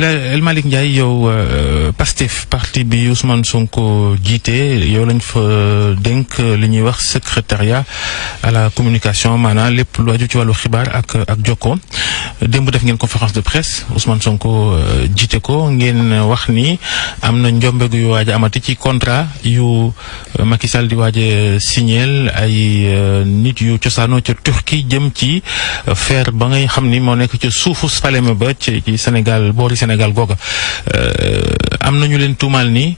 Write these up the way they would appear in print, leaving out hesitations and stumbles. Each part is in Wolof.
El Malick Ndiaye yow Pastef parti bi Ousmane Sonko jiite yow lañ fa dénk li ñuy wax secrétariat à la communication maanaam lépp lu aju ci wàllu xibaar ak jokko démb def ngeen conférence de presse Ousmane Sonko jiite ko ngeen wax ni am na njombegu yu waaj a amati ci contrat yu Macky Sall di waaj a signeel ay nit yu cosaanoo ca Turquie jëm ci fer ba ngay xam ni moo nekk ci suufu Falémé ba ci Sénégal boori Sénégal googa am nañu leen tuumaal ni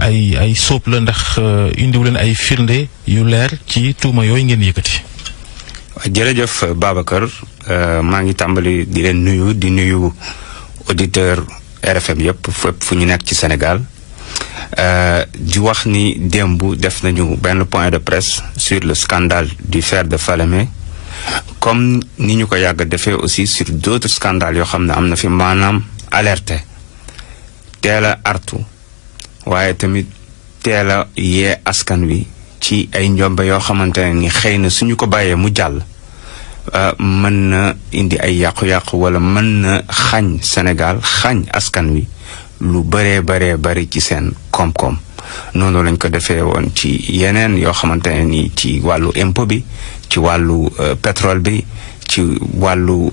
ay sóob la ndax indiwu leen ay firnde yu leer ci tuuma yooyu ngeen yëkkati. jërëjëf Babacar maa ngi tàmbali di leen nuyu di nuyu auditeur RFM yëpp fépp fu ñu nekk ci Sénégal di wax ni démb def nañu benn point de presse sur le scandale du fer de Falémé comme ni ñu ko yàgg defee aussi sur d'autres scandales yoo xam ne am na fi maanaam alerté teel a artu waaye tamit teel a yee askan wi ci ay njombe yoo xamante ne ni xëy na suñu ko bàyyee mu jàll mën na indi ay yàqu-yàqu wala mën na xañ Sénégal xañ askan wi lu bari ci seen koom-koom noonu lañ ko defee woon ci yeneen yoo xamante ne ni ci wàllu impôt bi ci wàllu pétrole bi ci wàllu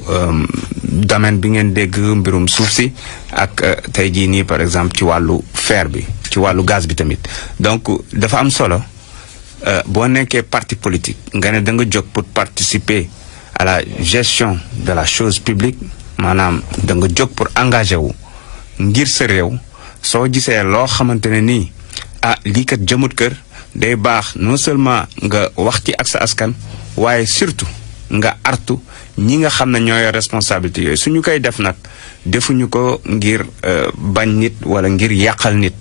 domaine bi ngeen dégg mbirum suuf si ak tey jii nii par exemple ci wàllu fer bi ci wàllu gaz bi tamit donc dafa am solo boo nekkee parti politique nga ne da nga jóg pour participer à la gestion de la chose publique maanaam da nga jóg pour engagé wu ngir sa réew soo gisee loo xamante ne nii lii kat jëmut kër day baax non seulement nga wax ci ak sa askan waaye surtout nga artu ñi nga xam ne ñooy responsabilité yooyu suñu koy def nag defuñu ko ngir bañ nit wala ngir yàqal nit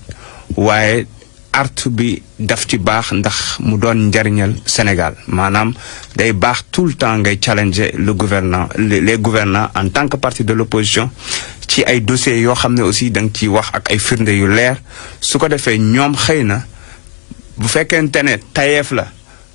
waaye artu bi daf ci baax ndax mu doon njariñal Sénégal maanaam day baax tout le temps ngay challenger le gouvernant les gouvernants en tant que parti de l'opposition ci ay dossiers yoo xam ne aussi da nga ciy wax ak ay firnde yu leer su ko defee ñoom xëy na bu fekkente ne tayeef la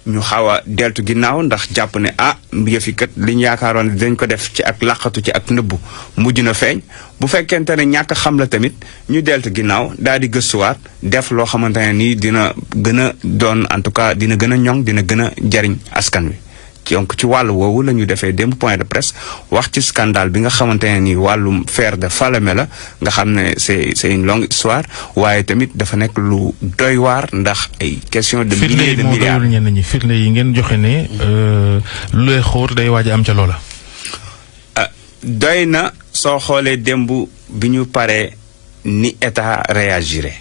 ñu xaw a deltu ginnaaw ndax jàpp ne yëfi kat li ñu yaakaaroon dañ ko def ci ak laqatu ci ak nëbbu mujj na feeñ bu fekkente ne ñàkk xam la tamit ñu deltu ginnaaw daal di gëstuwaat def loo xamante ne nii dina gën a doon en tout cas dina gën a ñoŋ dina gën a jariñ askan wi. donc ci wàllu woowu la ñu defee démb point de presse wax ci scandale bi nga xamante ne ni wàllum fer de Falémé la nga xam ne c'est une longue histoire waaye tamit dafa nekk lu doy waar ndax ay question de milliers de milliards firnde yi ngeen joxe ne lu lay xóor day waaj a am ca loola. doy na soo xoolee démb bi ñu paree ni état réagiré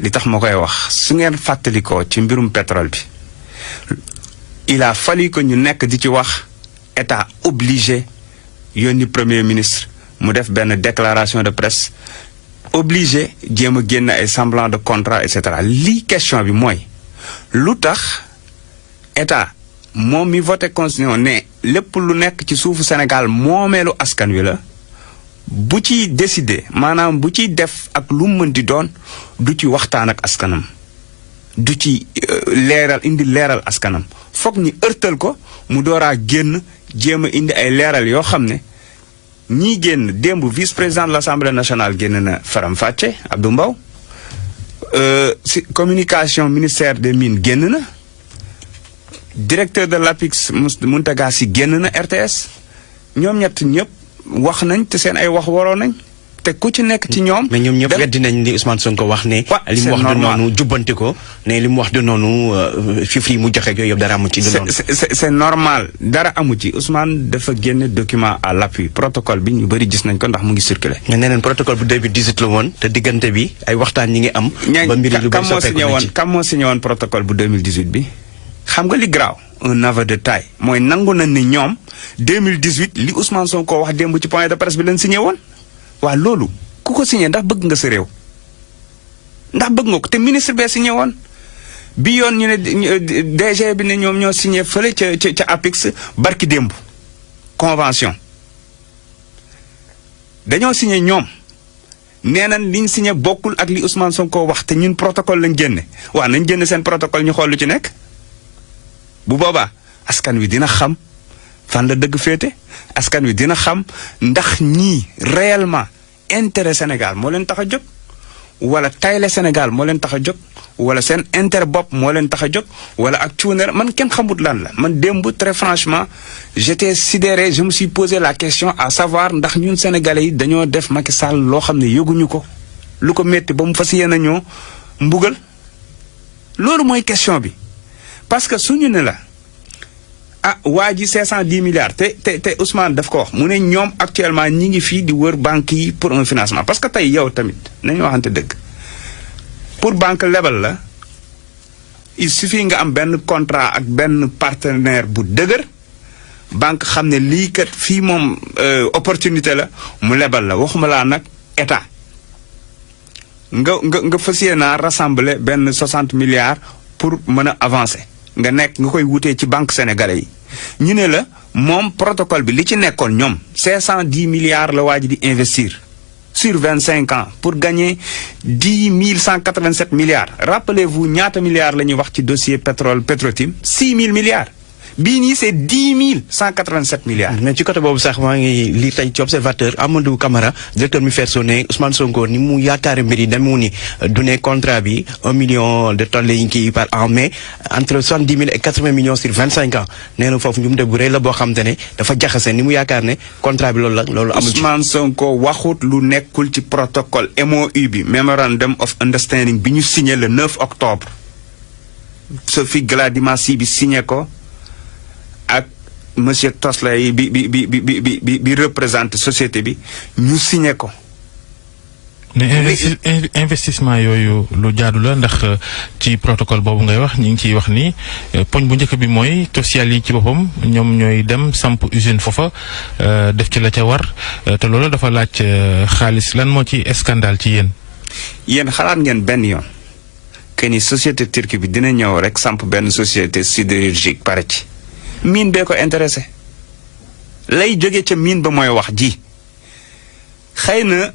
li tax ma koy wax su ngeen fàttalikoo ci mbirum pétrole bi. Il a fallu que ñu nekk di ci wax état obligé yónni premier ministre mu def benn déclaration de presse obligé jéem a génn ay semblant de contrat et cetera lii question bi mooy lu tax état moom mi voté constitution ne lépp lu nekk ci suufu Sénégal moomeelu askan wi la bu ci décider maanaam bu ciy def ak lu mën di doon du ci waxtaan ak askanam du ci indi leeral askanam foog ñi ërtal ko mu dooraa génn jéem a indi ay leeral yoo xam ne ñii génn démb vice-président de l'Assemblée nationale génn na Faram Facce Abdou Mbow si communication ministère des mines génn na directeur de l'APIX Mountaga Sy génn na RTS ñoom ñett ñëpp wax nañ te seen ay wax waroo nañ te ku ci nekk ci ñoom. mais ñoom ñëpp weddi nañ li Ousmane Sonko wax ne. li mu wax du noonu jubbanti ko ne li mu wax du noonu fii mu joxe yooyu yëpp dara amu ci. du noonu c'est normal dara amu ci Ousmane dafa génne document à l'appui protocole bi ñu bëri gis nañ ko ndax mu ngi circulé. mais nee nañ protocole bu 2018 la woon te diggante bi ay waxtaan ñi ngi am. ba mbir lu bëri soppeeku na ci kam moo signé woon protocole bu 2018 bi. xam nga li graaw un aveu de taille mooy nangu nañ ni ñoom 2018 li Ousmane Sonko wax démb ci point de presse bi lañ signé woon. waaw loolu ku ko signé ndax bëgg nga sa réew ndax bëgg nga ko te ministre bee signé woon bi yoon ñu ne DG bi ne ñoom ñoo signé fële ca APIX barki démb convention dañoo signé ñoom nee nañ liñ signé bokkul ak li Ousmane Sonko wax te ñun protocole lañ génne waaw nañ génne seen protocole ñu xool lu ci nekk bu boobaa askan wi dina xam fan la dëgg féete askan wi dina xam ndax ñii réellement intérêt Sénégal moo leen tax a jóg wala tayle Sénégal moo leen tax a jóg wala seen intérêt bopp moo leen tax a jóg wala ak cuuneer man kenn xamut lan la man démb très franchement j'étais sidéré je me suis posé la question à savoir ndax ñun sénégalais yi dañoo def Macky Sall loo xam ne yëguñu ko lu ko métti ba mu fas yéene ñoo mbugal loolu mooy question bi parce que suñu ne la ah waa ji 510 milliards te Ousmane daf ko wax mu ne ñoom actuellement ñi ngi fii di wër banques yi pour un financement parce que tey yow tamit nañu waxante dëgg pour banque lebal la il suffit nga am benn contrat ak benn partenaire bu dëgër banque xam ne lii kat fii moom opportunité la mu lebal la waxuma laa nag état nga fas yéenaa rassembler benn 60 milliards pour mën a avancer nga nekk nga koy wutee ci banque sénégalais yi ñu ne la moom protocole bi li ci nekkoon ñoom 510 milliards la waa ji di investir sur 25 ans pour gagner 10 187 milliards rappelez-vous ñaata milliards la ñuy wax ci dossier pétrole Petro-Tim 6 000 milliards bii nii c'est 10 187 milliards. mais ci côté boobu sax maa ngi lire tey ci observateur Amadou Camara directeur MIFERSO ne Ousmane Sonko ni mu yaakaare mbir yi demee ni du ne contrat bi 1 million de tonnes lañ kii par an mais entre 70 000 et 80 millions sur 25 ans nee na foofu njumte bu rëy la boo xam te ne dafa jaxase ni mu yaakaar ne contrat bi loolu la loolu amul ci. Ousmane Sonko waxut lu nekkul ci protocole MOU bi Memorandum of Understanding bi ñu signé le 9 octobre Sophie Gladima-Sy bi signé ko. ak monsieur Tosley bi représente société bi ñu signé ko. mais investissement yooyu lu jaadu la ndax ci protocole boobu ngay wax ñi ngi ciy wax ni poñ bu njëkk bi mooy Tosyal yi ci boppam ñoom ñooy dem samp usine foofa def ci la ca war te loolu dafa laaj xaalis lan moo ci scandale ci yéen. yéen xalaat ngeen benn yoon que ni société turque bi dina ñëw rek samp benn société sidérurgique pare ci. mine bee ko intéressé lay jóge ca mine ba mooy wax ji xëy na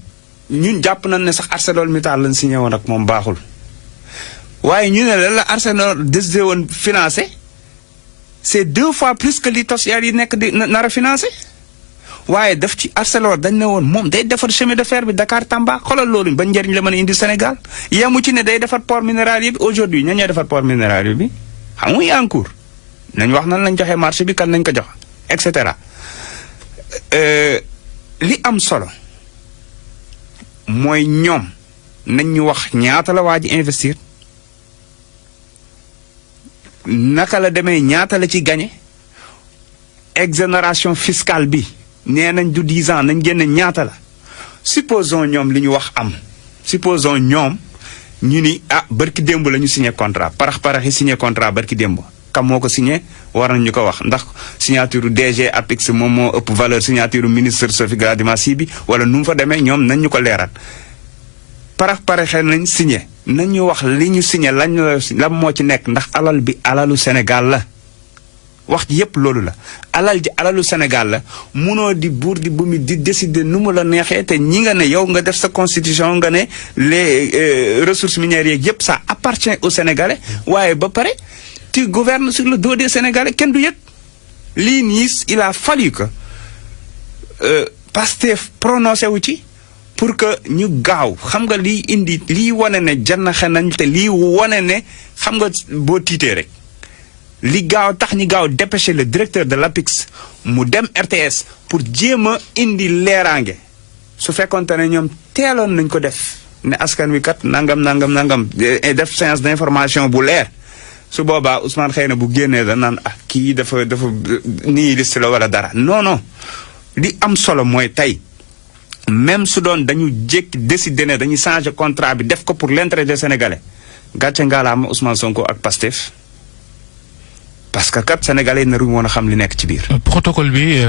ñun jàpp nañ ne sax ArcelorMittal lañ signé woon ak moom baaxul waaye ñu ne la Arcelor décidé woon financé c'est 2 fois plus que li Tosyal yi nekk di nar a financé waaye daf ci Arcelor dañ ne woon moom day defar chemin de fer bi Dakar Tamba xoolal loolu ba njëriñ la mën a indi Sénégal yemu ci ne day defar port minéralier bi aujourd'hui ñoo defar port minéralier bi xam nga en cours nañ wax nan lañ joxe marché bi kan nañ ko jox et cetera li am solo mooy ñoom nañ ñu wax ñaata la waa ji investir naka la demee ñaata la ci gagné exonération fiscale bi nee nañ du 10 ans nañ génne ñaata la supposons ñoom li ñu wax am supposons ñoom ñu ni ah barki démb la ñu signé contrat parax yi signé contrat barki démb. kam moo ko signé war nañu ko wax ndax signature DG APIX moom moo ëpp valeur signature ministre Sophie Gladima-Sy bi wala nu mu fa demee ñoom nañ ñu ko leeral parax nañ signé nañ ñu wax li ñu signé lan moo ci nekk ndax alal bi alalu Sénégal la wax ji yépp loolu la alal ji alalu Sénégal la munoo di buur di bu mi di décider nu mu la neexee te ñi nga ne yow nga def sa constitution nga ne les ressources minières yeeg yépp ça appartient aux Sénégalais waaye ba pare tu gouvernes sur le dos des Sénégalais kenn du yëg lii nii il a fallu que Pastef prononcé wu ci pour que ñu gaaw xam nga lii indi lii wane ne jannaxe nañ te lii wane ne xam nga boo tiitee rek li gaaw tax ñi gaaw dépêcher le directeur de l'APIX mu dem RTS pour jéem a indi leeraange su fekkonte ne ñoom teeloon nañ ko def ne askan wi kat nangam def séance d'information bu leer su boobaa Ousmane xëy na bu génnee da naan ah kii dafa nii liste la wala dara non li am solo mooy tey même su doon dañu jékki décider ne dañuy changer contrat bi def ko pour l'intérêt des Sénégalais gàcce ngaalaama Ousmane Sonko ak Pastef parce que kat Sénégalais naruñu woon a xam li nekk ci biir. protocole bi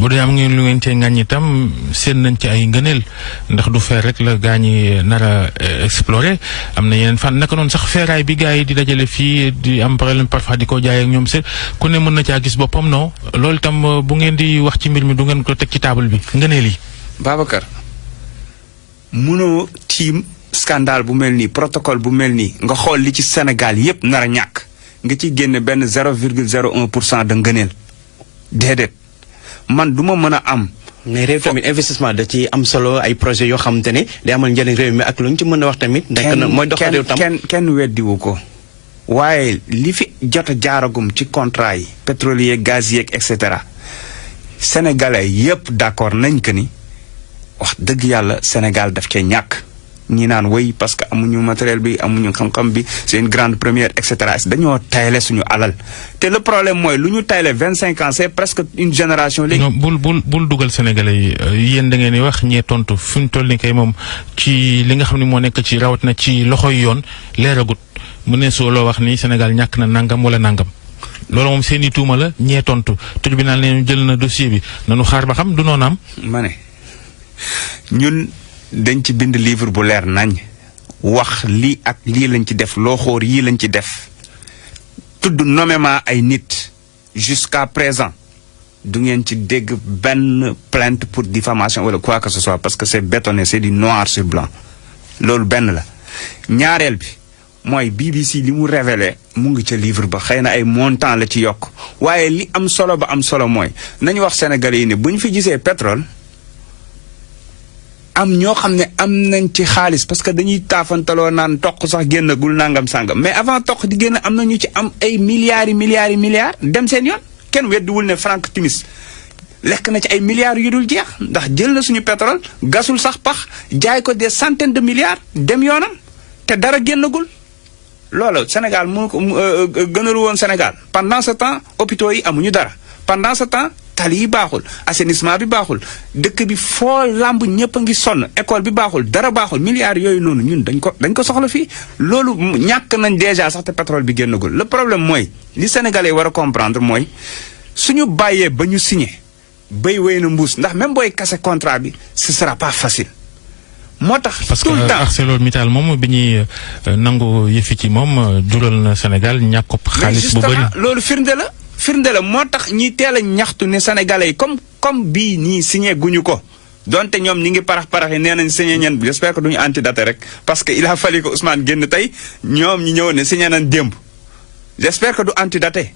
bu dee am ngeen lu ngeen cee ŋàññi itam seen nañ ci ay ngëneel ndax du feer rek la gaa ñi nar a explorer am na yeneen fan naka noonu sax feeraay bi gaa yi di dajale fii di am problème parfois di ko jaay ak ñoom seen ku ne mën na caa gis boppam non loolu itam bu ngeen di wax ci mbir mi du ngeen ko teg ci table bi ngëneel yi. Babacar munoo tiim scandale bu mel nii protocole bu mel nii nga xool li ci Sénégal yépp nar a ñàkk nga ciy génne benn 0,01% de ngëneel déedéet man du ma mën a am. mais réew tamit investissement da ci am solo ay projet yoo xamante ne day amal njëriñ réew mi ak lu ñu ci mën a wax tamit. nekk na mooy doxal réew tam kenn weddiwu ko. waaye li fi jot a jaaragum ci contrat yi pétrolier gazier et cetera sénégalais yépp d'accord nañ que ni wax dëgg yàlla Sénégal daf cee ñàkk. ñi naan woy parce que amuñu matériel bi amuñu xam-xam bi c'est une grande première et cetera dañoo tayle suñu alal te le problème mooy lu ñu tayle 25 ans c'est presque une génération léegi. non bul dugal sénégalais yi yéen da ngeen di wax ñee tontu fi mu toll ni kay moom ci li nga xam ne moo nekk ci rawat na ci loxoy yoon leeragut mu ne soo loo wax ni Sénégal ñàkk na nangam wala nangam loolu moom seen i tuuma la ñee tontu tribunal ne jël na dossier bi nanu xaar ba xam du noonu am. ma ne ñun. dañ ci bind livre bu leer nañ wax lii ak lii lañ ci def loo xoor yii lañ ci def tudd nommément ay nit jusqu'à présent du ngeen ci dégg benn plainte pour diffamation wala quoi que ce soit parce que c'est bétonné c'est du noir sur blanc loolu benn la ñaareel bi mooy BBC li mu révélé mu ngi ca livre ba xëy na ay montant la ci yokk waaye li am solo ba am solo mooy nañu wax sénégalais yi ne bu ñu fi gisee pétrole am ñoo xam ne am nañ ci xaalis parce que dañuy taafantaloo naan toq sax génnagul nangam sàngam mais avant toq di génn am na ñu ci am ay milliards yi milliards dem seen yoon kenn weddiwul ne Frank Timis lekk na ci ay milliards yu dul jeex ndax jël na suñu pétrole gasul sax pax jaay ko des centaines de milliards dem yoonam te dara génnagul loolu Sénégal mu gënalu woon Sénégal pendant ce temps hôpitaux yi amuñu dara pendant ce temps tali yi baaxul assainissement bi baaxul dëkk bi foo lamb ñëpp a ngi sonn école bi baaxul dara baaxul milliards yooyu noonu ñun dañ ko soxla fii loolu ñàkk nañ déjà sax te pétrole bi génnagul le problème mooy li sénégalais war a comprendre mooy suñu bàyyee ba ñu signé bay wéy na mbuus ndax même booy kase contrat bi ce sera pas facile moo tax parce que tout le temps ArcelorMittal moom bi ñuy nangu yëfi ci moom jural na Sénégal ñàkk xaalis bu bëri loolu firnde la moo tax ñi teel a ñaxtu ne sénégalais yi comme bii nii signé guñu ko donte ñoom ñi ngi parax-parax yi nee nañ signé ñen bi j'espère que duñu antidaté rek parce que il a fallu que Ousmane génn tey ñoom ñi ñëw ne signé nañ démb j'espère que du antidaté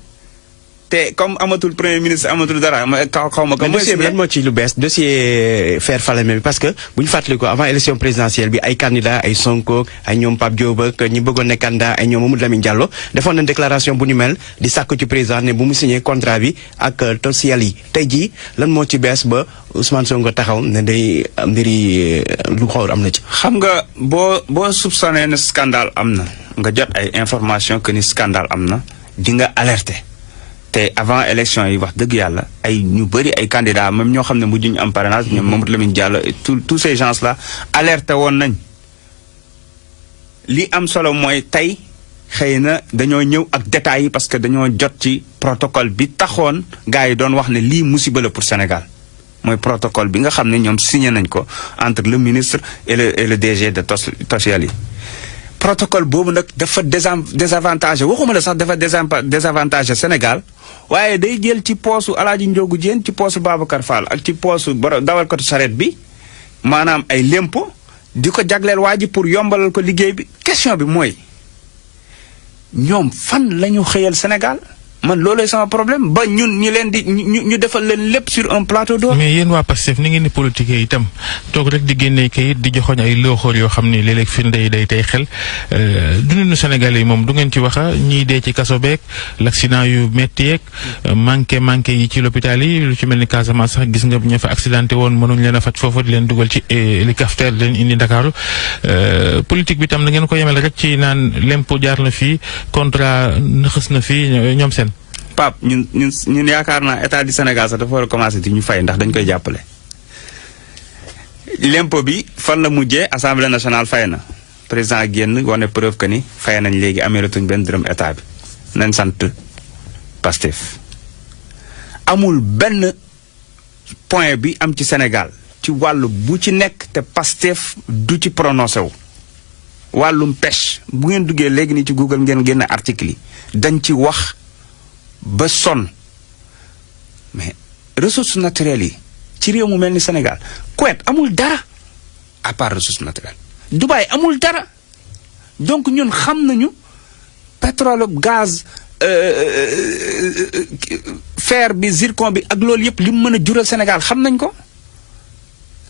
te comme amatul premier ministre amatul dara xaw ma ko. dossier bi lan moo ci lu bees dossier faire Falémé bi parce que bu ñu fàttali ko avant élection présidentielle bi ay candidats ay Sonko ay ñoom Pape Diop ak ñi bëggoon ne candidat ay ñoom Mamadou Lamine Diallo defoon nañ déclaration bu ni mel di sàkku ci président ne bu mu signé contrat bi ak dossier yi tey jii lan moo ci bees ba Ousmane Sonko taxaw ne day mbiri lu xawr am na ci. xam nga boo soupçonné ne scandale am na nga jot ay information que ni scandale am na di nga alerter. te avant élection yi wax dëgg yàlla ay ñu bëri ay candidats même ñoo xam ne mujj ñu am parrainage ñoom Mamadou Lamine Diallo et tous ces gens là alerté woon nañ li am solo mooy tey xëy na dañoo ñëw ak détails yi parce que dañoo jot ci protocole bi taxoon gars yi doon wax ne lii musiba la pour Sénégal mooy protocole bi nga xam ne ñoom signé nañ ko entre le ministre et le DG de Tosyali yi protocole boobu nag dafa désavantage waxuma la sax dafa désavantage Sénégal waaye day jël ci poosu Alaaji Njoogu Jéen ci poosu Babacar Fall ak ci poosu dawalkatu saret bi maanaam ay lempo di ko jagleel waa ji pour yombalal ko liggéey bi question bi mooy ñoom fan la ñu xëyal Sénégal man loolooy sama problème ba ñun ñi leen di ñu defal leen lépp sur un plateau d'or. mais yéen waa Pastef ni ngeen di politique itam toog rek di génne kayit di joxoñ ay looxoor yoo xam ni léeg-léeg firnde yi day tey xel dundinu Sénégalais yi moom du ngeen ci waxa ñiy dee ci kaso beeg l'accident yu métti yeeg manqué yi ci l'hôpital yi lu ci mel ni Casamance sax gis nga ña fa accidenté woon mënuñ leen a faj foofu di leen dugal ci hélicoptère di leen indi Ndakaaru politique bi tam da ngeen ko yemel rek ci naan lempo jaar na fii contrat nëxës na fii ñoom seen. Pape ñun yaakaar naa état du Sénégal sax dafa war a commencé di ñu fay ndax dañ koy jàppale l'impôt bi fan la mujjee assemblée nationale fay na président génn wane preuve que ni fay nañ léegi ameelatuñ benn dërëm état bi nañ sant Pastef amul benn point bi am ci Sénégal ci wàllu bu ci nekk te Pastef du ci prononcé wu wàllum pêche bu ngeen duggee léegi nii ci Google ngeen génn article yi dañ ci wax ba sonn mais ressources naturelles yi ci réew mu mel ni Sénégal Kuwait amul dara à part ressources naturelles Dubaï amul dara donc ñun xam nañu pétrole gaz fer bi zircon bi ak loolu yëpp li mu mën a jural Sénégal xam nañ ko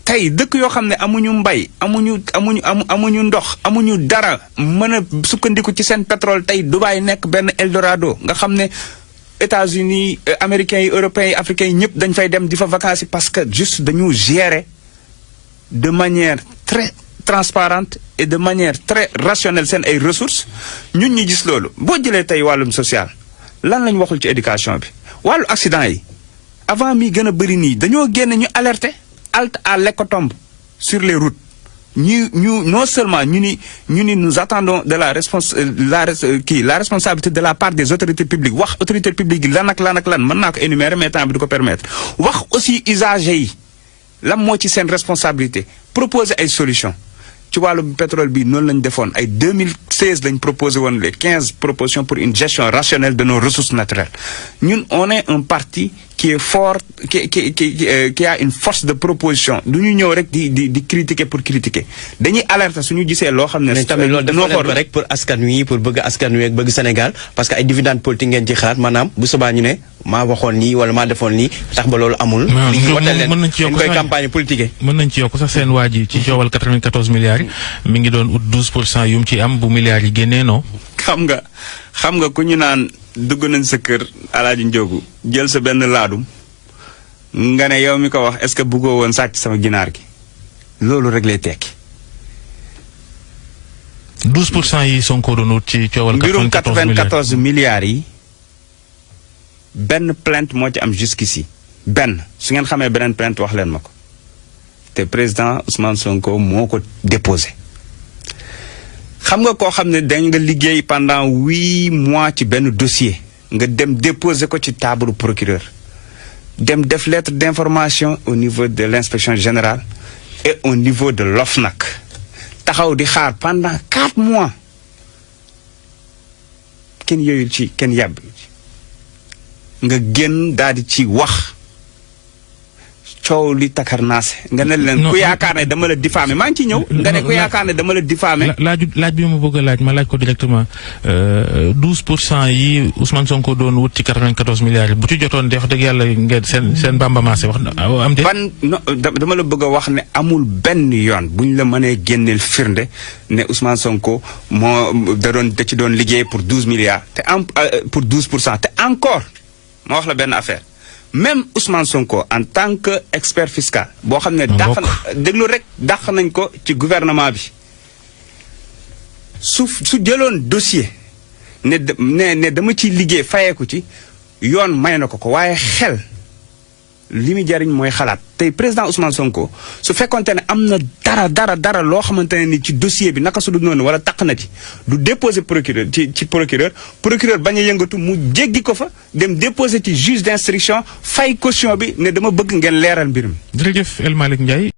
tey dëkk yoo xam ne amuñu mbay amuñu ndox amuñu dara mën a sukkandiku ci seen pétrole tey Dubaï nekk benn Eldorado nga xam ne États-Unis américains yi européens yi africains yi ñëpp dañ fay dem di fa vacances parce que juste dañu gérer de manière très transparente et de manière très rationnelle seen ay ressources ñun ñu gis loolu boo jëlee tey wàllum social lan lañ waxul ci éducation bi wàllu accident yi avant mi gën a bëri nii dañoo génn ñu alerter halte à l'hécatombe sur les routes ñu non seulement ñu ni nous attendons de la responsabilité de la part des autorités publiques wax autorités publiques yi lan ak lan mën naa ko énumérer mais temps bi du ko permettre wax aussi usagers yi lan moo ci seen responsabilité proposer ay solutions ci wàllu pétrole bi noonu lañ defoon ay 2016 lañ proposé woon les 15 propositions pour une gestion rationnelle de nos ressources naturelles ñun on est un parti qui est fort qui a une force de proposition du ñu ñëw rek di critiquer pour critiquer dañuy alerter suñu gisee loo xam ne. mais tamit loolu dafa leen ko rek pour askan wi pour bëgg askan wi ak bëgg Sénégal parce que ay dividendes politique ngeen ci xalaat maanaam bu subaa ñu ne maa waxoon lii wala maa defoon lii tax ba loolu amul. li ñu wote leen dañ koy campagne politique. mën nañ ci yokk sax seen waa ji ci coowal 94 milliards yi mi ngi doon ut 12% yu mu ci am bu milliards yi génnee non. xam nga ku ñu naan dugg nañ sa kër Alaaji Njóogu jël sa benn laadum nga ne yow mi ko wax est-ce que bëggoo woon sàcc sama ginaar gi loolu rek lay tekki. 12% yi Sonko doon ut ci coowal. 94 milliards yi benn plainte moo ci am jusqu'ici benn su ngeen xamee beneen plainte wax leen ma ko te président Ousmane Sonko moo ko déposé. xam nga koo xam ne dañ nga liggéey pendant 8 mois ci benn dossier nga dem déposer ko ci table procureur dem def lettre d'information au niveau de l'inspection générale et au niveau de l'OFNAC taxaw di xaar pendant 4 mois kenn yooyul ci kenn yàbb nga génn daal di ci wax coow li takarnaase nga ne leen ku yaakaar ne dama la diffamé maa ngi ci ñëw nga ne ku yaakaar ne dama la diffamé laaj bi ma bëgg a laaj ma laaj ko directement 12% yi Ousmane Sonko doon wut ci 94 milliards yi bu ci jotoon def dëgg yàlla ngeen seen bamba maase wax am de dama la bëgg a wax ne amul benn yoon bu ñu la mënee génneel firnde ne Ousmane Sonko da ci doon liggéey pour 12 milliards te pour 12% te encore ma wax la benn affaire même Ousmane Sonko en tant que expert fiscal boo xam ne déglu rek dàq nañ ko ci gouvernement bi su jëloon dossier ne dama ciy liggéey fayeeku ci yoon may na ko waaye xel li muy jariñ mooy xalaat tey président Ousmane Sonko su fekkonte ne am na dara loo xamante ne ni ci dossier bi naka su du noonu wala taq na ci du déposer procureur ci procureur bañ a yëngatu mu jéggi ko fa dem déposer ci juge d'instruction fay caution bi ne dama bëgg ngeen leeral mbir mi. jërëjëf El Malick Ndiaye.